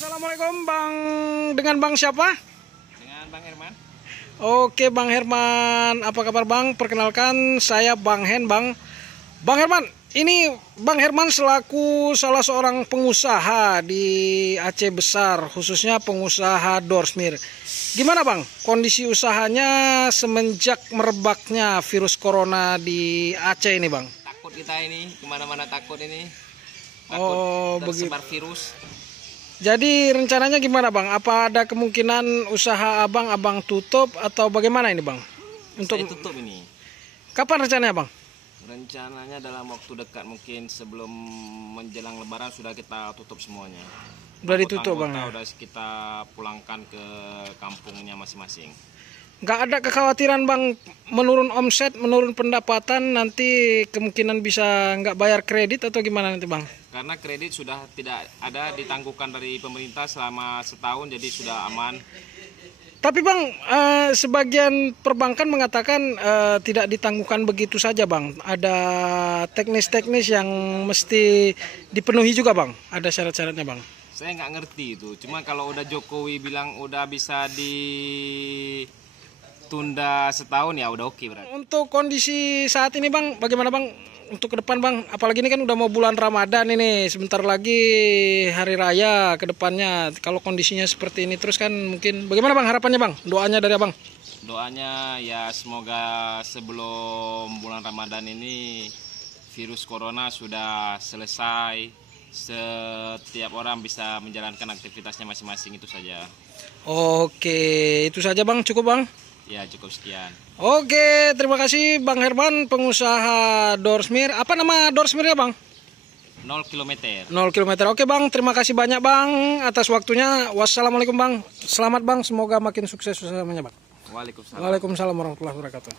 Assalamualaikum Bang. Dengan Bang siapa? Dengan Bang Herman. Oke Bang Herman, apa kabar Bang? Perkenalkan saya Bang Hen Bang. Bang Herman, ini Bang Herman selaku salah seorang pengusaha di Aceh Besar, khususnya pengusaha Dorsmir. Gimana Bang kondisi usahanya semenjak merebaknya virus corona di Aceh ini Bang? Takut kita ini, kemana-mana takut ini. Takut tersebar virus. Jadi rencananya gimana Bang? Apa ada kemungkinan usaha abang tutup atau bagaimana ini Bang? Saya tutup ini. Kapan rencananya Bang? Rencananya dalam waktu dekat, mungkin sebelum menjelang Lebaran sudah kita tutup semuanya. Udah ditutup Bang? Udah kita pulangkan ke kampungnya masing-masing. Nggak ada kekhawatiran Bang menurun omset, menurun pendapatan, nanti kemungkinan bisa nggak bayar kredit atau gimana nanti Bang? Karena kredit sudah tidak ada ditangguhkan dari pemerintah selama setahun, jadi sudah aman. Tapi Bang, sebagian perbankan mengatakan tidak ditangguhkan begitu saja Bang. Ada teknis-teknis yang mesti dipenuhi juga Bang. Ada syarat-syaratnya Bang. Saya nggak ngerti itu. Cuma kalau udah Jokowi bilang udah bisa ditunda setahun, ya udah oke berarti. Untuk kondisi saat ini Bang, bagaimana Bang? Untuk ke depan Bang, apalagi ini kan udah mau bulan Ramadan ini, sebentar lagi hari raya ke depannya. Kalau kondisinya seperti ini terus kan mungkin bagaimana Bang harapannya Bang? Doanya dari Abang? Doanya ya semoga sebelum bulan Ramadan ini virus corona sudah selesai. Setiap orang bisa menjalankan aktivitasnya masing-masing, itu saja. Oke, itu saja Bang, cukup Bang? Ya cukup sekian. Oke, terima kasih Bang Herman, pengusaha Dorsmir. Apa nama Dorsmirnya Bang? 0 km. 0 km. Oke Bang, terima kasih banyak Bang atas waktunya. Wassalamualaikum Bang. Selamat Bang, semoga makin sukses usahanya Bang. Waalaikumsalam. Waalaikumsalam warahmatullahi wabarakatuh.